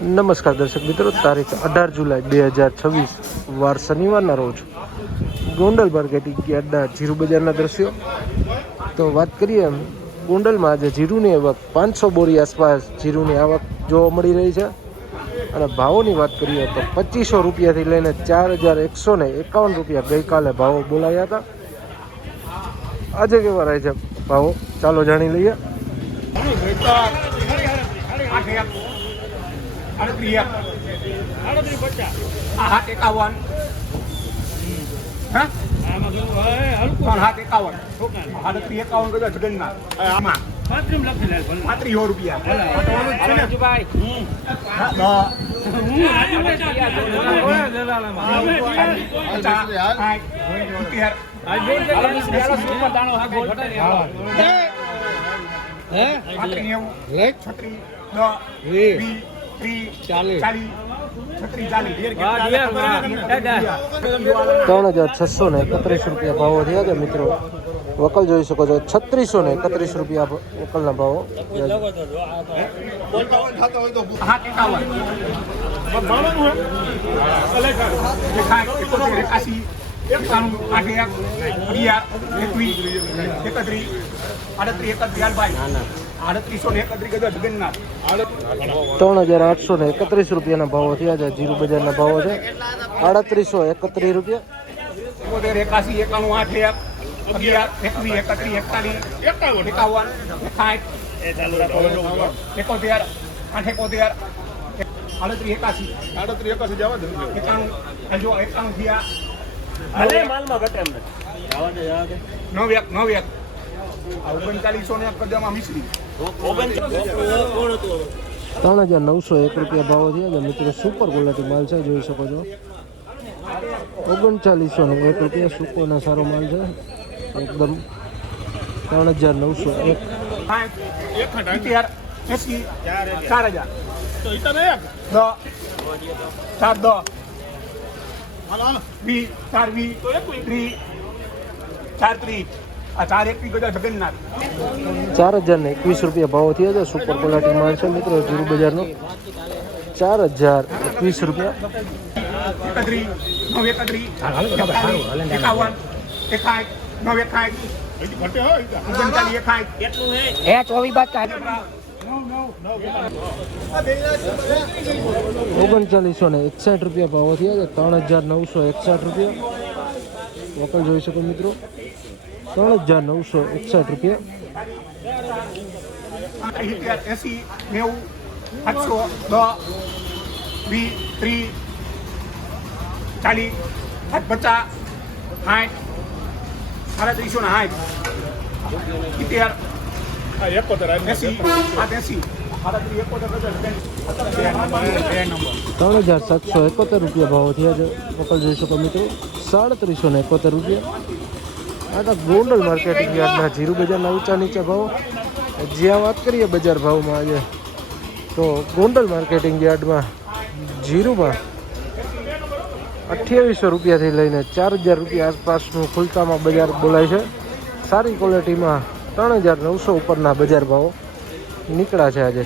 નમસ્કાર દર્શક મિત્રો, તારીખ 18 જુલાઈ 2026 વાર શનિવારના રોજ ગોંડલ માર્કેટિંગ યાર્ડના જીરું બજારના દ્રશ્યો. તો વાત કરીએ ગોંડલમાં આજે જીરુની આવક 500 બોરી આસપાસ જીરુની આવક જોવા મળી રહી છે. અને ભાવોની વાત કરીએ તો 2500 રૂપિયાથી લઈને 4151 રૂપિયા ગઈકાલે ભાવો બોલાયા હતા. આજે કેવા રહે છે ભાવો, ચાલો જાણી લઈએ. ₹3,631 ભાવો થયા છે મિત્રો. વકલ જોઈ શકો છો, 3631 રૂપિયા વકલના ભાવો. ₹3,831 રૂપિયાના ભાવો થયા છે. જીરું બજારના ભાવો છે ₹3,831 રૂપિયા. 3,901 રૂપિયા ભાવો થયા છે મિત્રો. સુપર ક્વોલિટી માલ છે, જોઈ શકો છો. 3,901 રૂપિયા સુપરનો સારો માલ છે એકદમ. 3,901. ₹4,021 રૂપિયા ભાવો થયા છે. સુપર ક્વોલિટી માલ છે મિત્રો જીરું બજારનો. ₹4,021 રૂપિયા. ₹3,961 રૂપિયા ભાવો થયા છે. 3,961 રૂપિયા વકલ જોઈ શકો મિત્રો. 3,961 રૂપિયા. ₹3,771 રૂપિયા ભાવો થયા છે વકલ જોઈ શકો મિત્રો. 3,371 રૂપિયા. આ તો ગોંડલ માર્કેટિંગ યાર્ડના જીરું બજારના ઊંચા નીચા ભાવો. જ્યાં વાત કરીએ બજાર ભાવમાં આજે, તો ગોંડલ માર્કેટિંગ યાર્ડમાં જીરુમાં 2800 રૂપિયાથી લઈને 4,000 રૂપિયા આસપાસનું ખુલતામાં બજાર બોલાય છે. સારી ક્વોલિટીમાં 3,900 ઉપરના બજાર ભાવો નીકળ્યા છે આજે.